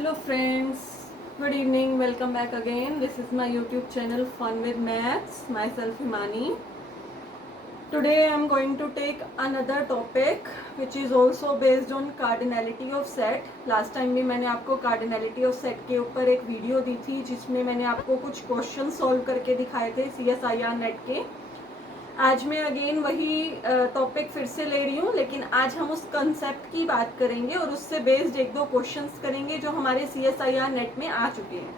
Hello friends, good evening, welcome back again. This is my YouTube channel Fun with Maths, myself Himani. Today I am going to take another topic which is also based on cardinality of set. Last time भी मैंने आपको cardinality of set के ऊपर एक video दी थी जिसमें मैंने आपको कुछ क्वेश्चन सॉल्व करके दिखाए थे CSIR नेट के. आज मैं अगेन वही टॉपिक फिर से ले रही हूँ, लेकिन आज हम उस कंसेप्ट की बात करेंगे और उससे बेस्ड एक दो क्वेश्चंस करेंगे जो हमारे CSIR नेट में आ चुके हैं.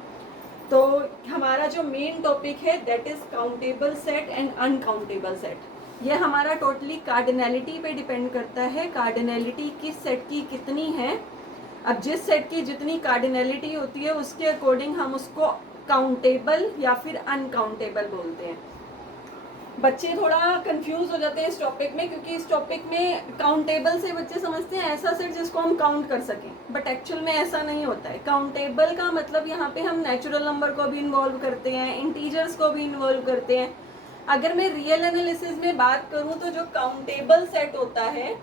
तो हमारा जो मेन टॉपिक है that is countable set and uncountable set. ये हमारा टोटली कार्डिनैलिटी पे डिपेंड करता है. कार्डिनैलिटी किस सेट की कितनी है. अब जिस सेट की जितनी कार्डिनैलिटी होती है उसके अकॉर्डिंग हम उसको काउंटेबल या फिर अनकाउंटेबल बोलते हैं. बच्चे थोड़ा कंफ्यूज हो जाते हैं इस टॉपिक में, क्योंकि इस टॉपिक में काउंटेबल से बच्चे समझते हैं ऐसा सेट जिसको हम काउंट कर सकें, बट एक्चुअल में ऐसा नहीं होता है. काउंटेबल का मतलब यहाँ पे हम नेचुरल नंबर को भी इन्वॉल्व करते हैं, इंटीजर्स को भी इन्वॉल्व करते हैं. अगर मैं रियल एनालिसिस में बात करूँ तो जो काउंटेबल सेट होता है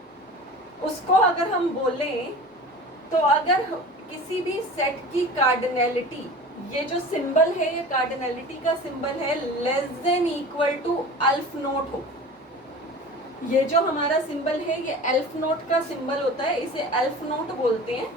उसको अगर हम बोलें तो अगर किसी भी सेट की कार्डिनैलिटी, ये जो सिंबल है ये कार्डिनैलिटी का सिंबल है, less than equal to aleph naught हो. ये जो हमारा सिंबल है ये अल्फ नोट का सिंबल होता है, इसे अल्फ नोट बोलते हैं.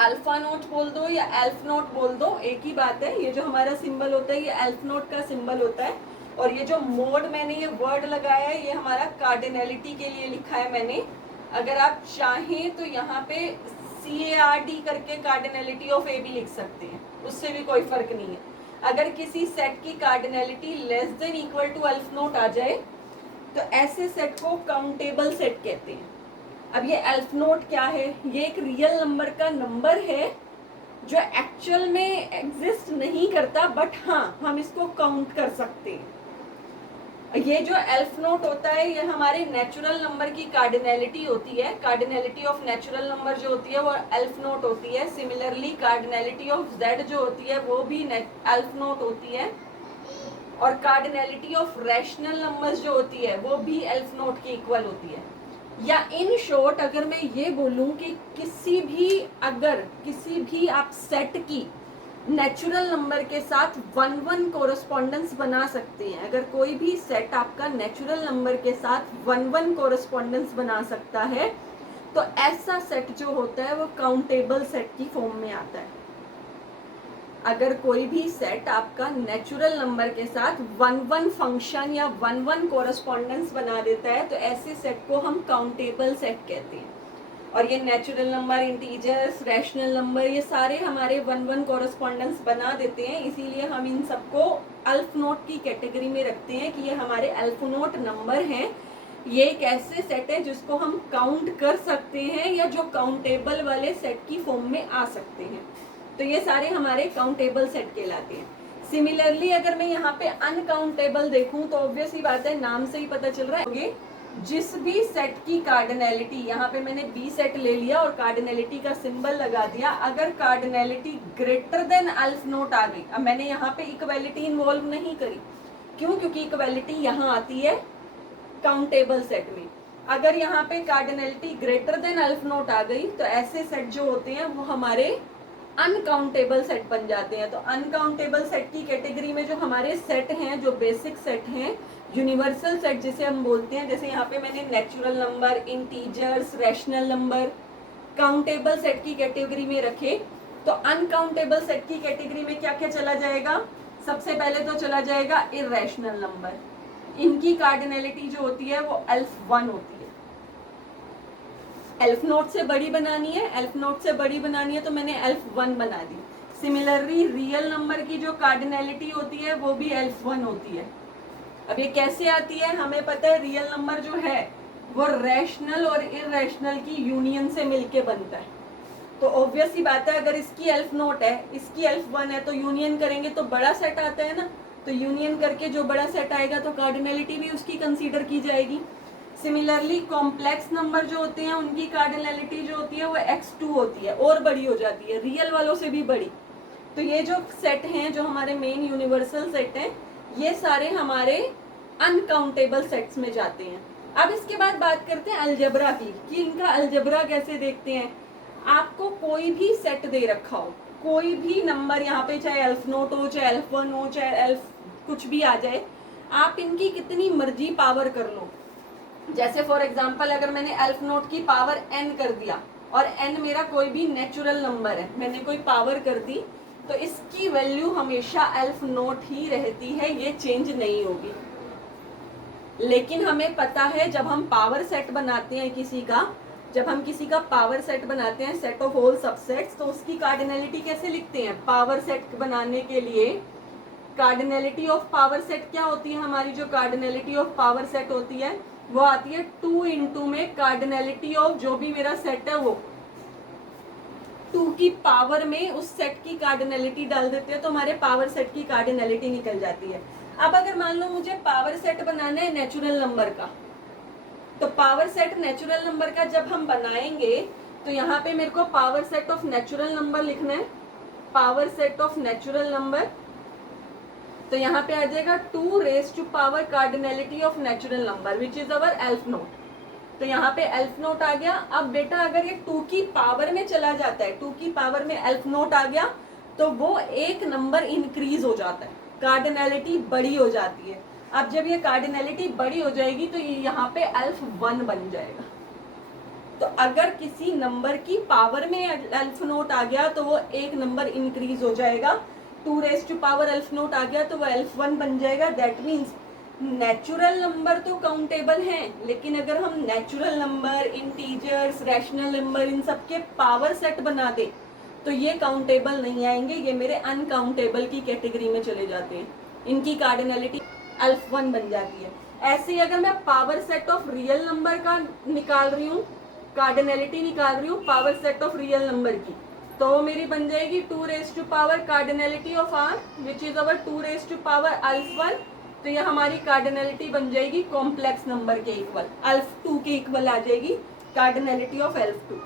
अल्फा नोट बोल दो या अल्फ नोट बोल दो, एक ही बात है. ये जो हमारा सिंबल होता है ये अल्फ नोट का सिंबल होता है. और ये जो मोड मैंने ये वर्ड लगाया है ये हमारा कार्डिनैलिटी के लिए लिखा है मैंने. अगर आप चाहें तो यहाँ पे CARD करके कार्डिनैलिटी ऑफ ए भी लिख सकते हैं, उससे भी कोई फर्क नहीं है. अगर किसी सेट की cardinality less than equal to aleph naught आ जाए तो ऐसे सेट को काउंटेबल सेट कहते हैं. अब ये अल्फ नोट क्या है? ये एक रियल नंबर का नंबर है जो एक्चुअल में एग्जिस्ट नहीं करता, बट हाँ हम इसको काउंट कर सकते हैं. ये जो अल्फ नोट होता है ये हमारे नेचुरल नंबर की कार्डिनैलिटी होती है. कार्डिनैलिटी ऑफ नेचुरल नंबर जो होती है वो अल्फ नोट होती है. सिमिलरली कार्डिनैलिटी ऑफ जेड जो होती है वो भी अल्फ नोट होती है. और कार्डिनैलिटी ऑफ रैशनल नंबर्स जो होती है वो भी अल्फ नोट के इक्वल होती है. या इन शॉर्ट अगर मैं ये बोलूं कि किसी भी आप सेट की नेचुरल नंबर के साथ 1-1 कोरस्पॉन्डेंस बना सकते हैं. अगर कोई भी सेट आपका नेचुरल नंबर के साथ 1-1 कोरस्पॉन्डेंस बना सकता है तो ऐसा सेट जो होता है वो काउंटेबल सेट की फॉर्म में आता है. अगर कोई भी सेट आपका नेचुरल नंबर के साथ 1-1 फंक्शन या 1-1 कोरस्पॉन्डेंस बना देता है तो ऐसे सेट को हम काउंटेबल सेट कहते हैं. और ये natural number, integers, rational number ये सारे हमारे 1-1 कोरस्पॉन्डेंस बना देते हैं. इसीलिए हम इन सबको अल्फ नोट की कैटेगरी में रखते हैं कि ये हमारे अल्फ नोट नंबर हैं. ये एक ऐसे सेट है जिसको हम काउंट कर सकते हैं या जो काउंटेबल वाले सेट की फॉर्म में आ सकते हैं. तो ये सारे हमारे काउंटेबल सेट कहलाते हैं. सिमिलरली अगर मैं यहाँ पे अनकाउंटेबल देखूं तो ऑब्वियस ही बात है, नाम से ही पता चल रहा है, जिस भी सेट की कार्डिनैलिटी, यहाँ पे मैंने बी सेट ले लिया और कार्डिनैलिटी का सिंबल लगा दिया. अगर कार्डिनैलिटी ग्रेटर देन अल्फ नोट आ गई, अब मैंने यहाँ पे इक्वालिटी इन्वॉल्व नहीं करी. क्यों? क्योंकि इक्वालिटी यहाँ आती है काउंटेबल सेट में. अगर यहाँ पे कार्डिनैलिटी ग्रेटर देन अल्फ नोट आ गई तो ऐसे सेट जो होते हैं वो हमारे अनकाउंटेबल सेट बन जाते हैं. तो अनकाउंटेबल सेट की कैटेगरी में जो हमारे सेट हैं, जो बेसिक सेट हैं, यूनिवर्सल सेट जिसे हम बोलते हैं, जैसे यहाँ पे मैंने natural number, integers, rational number countable set की कैटेगरी में रखे, तो अनकाउंटेबल सेट की कैटेगरी में क्या क्या चला जाएगा? सबसे पहले तो चला जाएगा इरैशनल नंबर. इनकी कार्डिनैलिटी जो होती है वो अल्फ 1 होती है. अल्फ नोट से बड़ी बनानी है तो मैंने अल्फ 1 बना दी. सिमिलरली रियल नंबर की जो कार्डिनैलिटी होती है वो भी अल्फ 1 होती है. अब ये कैसे आती है? हमें पता है रियल नंबर जो है वो रैशनल और इरैशनल की यूनियन से मिलके बनता है. तो ऑब्वियस ही बात है, अगर इसकी अल्फ नोट है, इसकी अल्फ 1 है, तो यूनियन करेंगे तो बड़ा सेट आता है ना. तो यूनियन करके जो बड़ा सेट आएगा तो कार्डिनैलिटी भी उसकी कंसीडर की जाएगी. सिमिलरली कॉम्प्लेक्स नंबर जो होते हैं उनकी कार्डिनैलिटी जो होती है वो x2 होती है, और बड़ी हो जाती है, रियल वालों से भी बड़ी. तो ये जो सेट हैं, जो हमारे मेन यूनिवर्सल सेट हैं, ये सारे हमारे अनकाउंटेबल सेट्स में जाते हैं. अब इसके बाद बात करते हैं अलजेब्रा की, कि इनका अलजेब्रा कैसे देखते हैं. आपको कोई भी सेट दे रखा हो, कोई भी नंबर यहाँ पे, चाहे एल्फ नोट हो, चाहे एल्फ वन हो, चाहे एल्फ कुछ भी आ जाए, आप इनकी कितनी मर्जी पावर कर लो। जैसे फॉर एग्जांपल अगर मैंने एल्फ नोट की पावर n कर दिया और n मेरा कोई भी नेचुरल नंबर है, मैंने कोई पावर कर दी, तो इसकी वैल्यू हमेशा एल्फ नोट ही रहती है, ये चेंज नहीं होगी। लेकिन हमें पता है जब हम पावर सेट बनाते हैं किसी का, जब हम किसी का पावर सेट बनाते हैं, सेट ऑफ होल सबसेट्स, तो उसकी कार्डिनलिटी कैसे लिखते हैं। पावर सेट बनाने के लिए कार्डिनलिटी ऑफ पावर सेट क्या होती है हमारी, जो कार्डिनलिटी ऑफ पावर सेट होती है वो आती है 2 इंटू में कार्डिनलिटी ऑफ जो भी मेरा सेट है वो 2 की पावर में उस सेट की कार्डिनलिटी डाल देते हैं, तो हमारे पावर सेट की कार्डिनलिटी निकल जाती है। अब अगर मान लो मुझे पावर सेट बनाना है नेचुरल नंबर का, तो पावर सेट नेचुरल नंबर का जब हम बनाएंगे तो यहाँ पे मेरे को power set of natural number लिखना है, power set of natural number, तो यहाँ पे आ जाएगा 2 raise to power cardinality of natural number which is our aleph naught. तो यहाँ पे एल्फ नोट आ गया। अब बेटा अगर ये 2 की पावर में चला जाता है, 2 की पावर में एल्फ नोट आ गया, तो वो एक नंबर इंक्रीज हो जाता है, कार्डिनलिटी बड़ी हो जाती है। अब जब ये कार्डिनलिटी बड़ी हो जाएगी तो ये यहाँ पे एल्फ 1 बन जाएगा। तो अगर किसी नंबर की पावर में एल्फ नोट आ गया तो वो एक नंबर इंक्रीज हो जाएगा, 2 raise to power aleph naught आ गया तो वो एल्फ 1 बन जाएगा। दैट मीन्स नेचुरल नंबर तो काउंटेबल हैं, लेकिन अगर हम natural number, integers, rational number, इन सब के पावर सेट बना दे तो ये काउंटेबल नहीं आएंगे, ये मेरे अनकाउंटेबल की कैटेगरी में चले जाते हैं, इनकी कार्डिनलिटी एल्फ 1 बन जाती है। ऐसे ही अगर मैं power set of real number का निकाल रही हूँ, कार्डिनलिटी निकाल रही हूँ power set of real number की, तो वो मेरी बन जाएगी 2 raise to power cardinality of R which is our 2 raise to power aleph 1। तो ये हमारी कार्डिनलिटी बन जाएगी कॉम्प्लेक्स नंबर के इक्वल, एल्फ 2 के इक्वल आ जाएगी कार्डिनलिटी ऑफ एल्फ 2।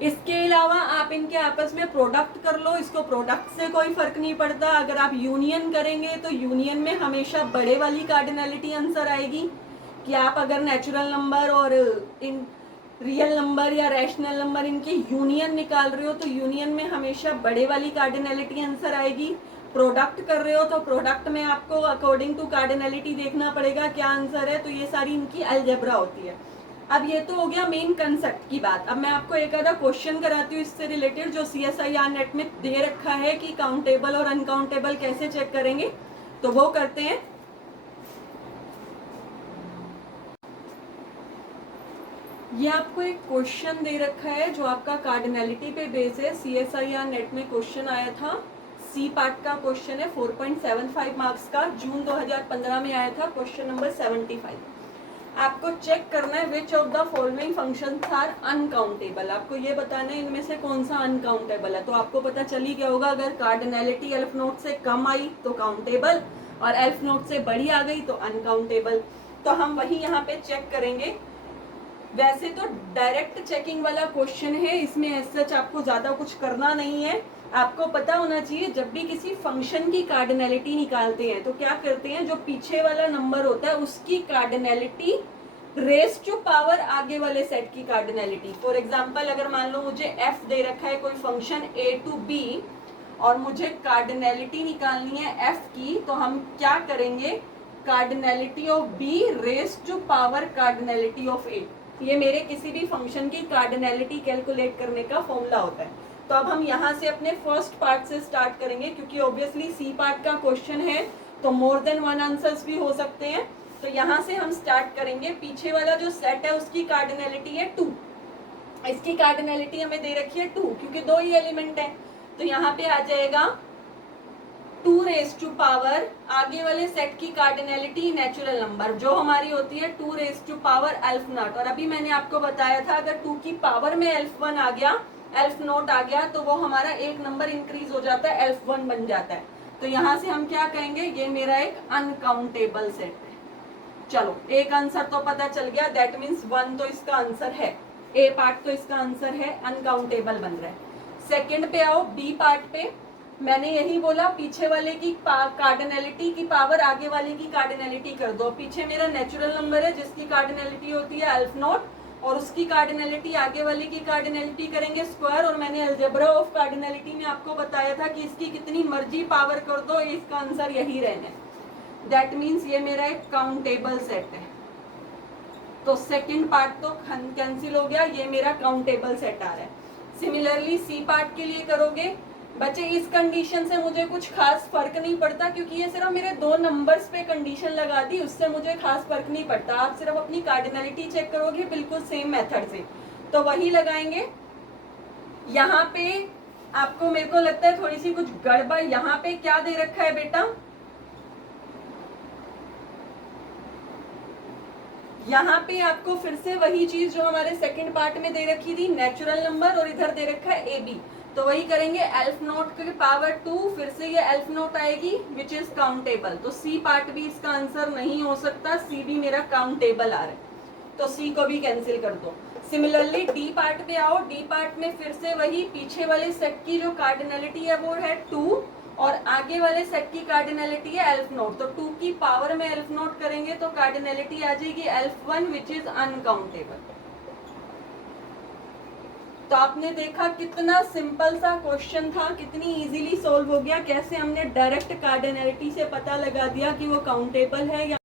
इसके अलावा आप इनके आपस में प्रोडक्ट कर लो, इसको प्रोडक्ट से कोई फर्क नहीं पड़ता। अगर आप यूनियन करेंगे तो यूनियन में हमेशा बड़े वाली कार्डिनलिटी आंसर आएगी, कि आप अगर नेचुरल नंबर और इन रियल नंबर या रैशनल नंबर इनकी यूनियन निकाल रहे हो तो यूनियन में हमेशा बड़े वाली कार्डिनलिटी आंसर आएगी। प्रोडक्ट कर रहे हो तो प्रोडक्ट में आपको अकॉर्डिंग टू कार्डिनलिटी देखना पड़ेगा क्या आंसर है, तो ये सारी इनकी अलजेब्रा होती है। अब ये तो हो गया मेन कंसेप्ट की बात। अब मैं आपको एक आधा क्वेश्चन कराती हूँ इससे रिलेटेड, जो CSIR नेट में दे रखा है कि काउंटेबल और अनकाउंटेबल कैसे चेक करेंगे, तो वो करते हैं। ये आपको एक क्वेश्चन दे रखा है जो आपका कार्डिनलिटी पे बेस है। CSIR नेट में क्वेश्चन आया था, सी पार्ट का क्वेश्चन है, 4.75 मार्क्स का, जून 2015 में आया था, क्वेश्चन नंबर 75। आपको चेक करना है which of the following functions are uncountable. आपको ये बताना है इनमें से कौन सा अनकाउंटेबल है। तो आपको पता चल ही गया होगा, अगर कार्डिनलिटी एल्फ नोट से कम आई तो काउंटेबल, और एल्फ नोट से बड़ी आ गई तो अनकाउंटेबल। तो हम वही यहाँ पे चेक करेंगे। वैसे तो डायरेक्ट चेकिंग वाला क्वेश्चन है, इसमें ऐसा सच आपको ज्यादा कुछ करना नहीं है। आपको पता होना चाहिए जब भी किसी फंक्शन की कार्डिनलिटी निकालते हैं तो क्या करते हैं, जो पीछे वाला नंबर होता है उसकी कार्डिनलिटी रेस टू पावर आगे वाले सेट की कार्डिनलिटी। फॉर एग्जांपल अगर मान लो मुझे f दे रखा है कोई फंक्शन a टू b और मुझे कार्डिनलिटी निकालनी है f की, तो हम क्या करेंगे, cardinality of b raise to power cardinality of a। ये मेरे किसी भी फंक्शन की कार्डिनलिटी कैलकुलेट करने का फॉर्मूला होता है। तो अब हम यहाँ से अपने फर्स्ट पार्ट से स्टार्ट करेंगे, क्योंकि ऑब्वियसली सी पार्ट का क्वेश्चन है तो मोर देन वन आंसर्स भी हो सकते हैं। तो यहाँ से हम स्टार्ट करेंगे। पीछे वाला जो सेट है उसकी कार्डिनलिटी है 2, इसकी कार्डिनलिटी हमें दे रखी है 2 क्योंकि 2 ही एलिमेंट है। तो यहाँ पे आ जाएगा 2 रेज टू पावर आगे वाले सेट की कार्डिनलिटी नेचुरल नंबर जो हमारी होती है 2 raise to power aleph naught. और अभी मैंने आपको बताया था अगर 2 की पावर में एल्फ 1 आ गया, एल्फ नोट आ गया, तो वो हमारा एक नंबर इंक्रीज हो जाता है, एल्फ 1 बन जाता है। तो यहाँ से हम क्या कहेंगे, ये मेरा एक अनकाउंटेबल सेट है। चलो एक आंसर तो पता चल गया, दैट मीन्स 1 तो इसका आंसर है, ए पार्ट तो इसका आंसर है, अनकाउंटेबल बन रहा है। सेकंड पे आओ, बी पार्ट पे। मैंने यही बोला पीछे वाले की कार्डिनलिटी की पावर आगे वाले की कार्डिनलिटी कर दो। पीछे मेरा नेचुरल नंबर है जिसकी कार्डिनलिटी होती है एल्फ नोट, और उसकी कार्डिनलिटी आगे वाले की कार्डिनलिटी करेंगे स्क्वायर, और मैंने अलजेब्रा ऑफ कार्डिनलिटी में आपको बताया था कि इसकी कितनी मर्जी पावर कर दो, इसका आंसर यही रहना है। दैट मीन्स ये मेरा एक काउंटेबल सेट है, तो सेकंड पार्ट तो कैंसिल हो गया, ये मेरा काउंटेबल सेट आ रहा है। सिमिलरली सी पार्ट के लिए करोगे बच्चे, इस कंडीशन से मुझे कुछ खास फर्क नहीं पड़ता, क्योंकि ये सिर्फ मेरे 2 नंबर्स पे कंडीशन लगा दी, उससे मुझे खास फर्क नहीं पड़ता। आप सिर्फ अपनी कार्डिनलिटी चेक करोगे बिल्कुल सेम मेथड से, तो वही लगाएंगे। यहाँ पे आपको, मेरे को लगता है थोड़ी सी कुछ गड़बड़, यहाँ पे क्या दे रखा है बेटा, यहाँ पे आपको फिर से वही चीज जो हमारे सेकंड पार्ट में दे रखी थी, नेचुरल नंबर, और इधर दे रखा है ए बी, तो वही करेंगे एल्फ नोट की पावर 2, फिर से ये एल्फ नोट आएगी विच इज काउंटेबल। तो सी पार्ट भी इसका आंसर नहीं हो सकता, सी भी मेरा काउंटेबल आ रहा है, तो सी को भी कैंसिल कर दो। सिमिलरली डी पार्ट पे आओ, डी पार्ट में फिर से वही पीछे वाले सेट की जो कार्डिनलिटी है वो है 2, और आगे वाले सेट की कार्डिनलिटी है एल्फ नोट, तो 2 की पावर में एल्फ नोट करेंगे तो कार्डिनलिटी आ जाएगी एल्फ 1 विच इज अनकाउंटेबल। तो आपने देखा कितना सिंपल सा क्वेश्चन था, कितनी इजीली सॉल्व हो गया, कैसे हमने डायरेक्ट कार्डिनलिटी से पता लगा दिया कि वो काउंटेबल है या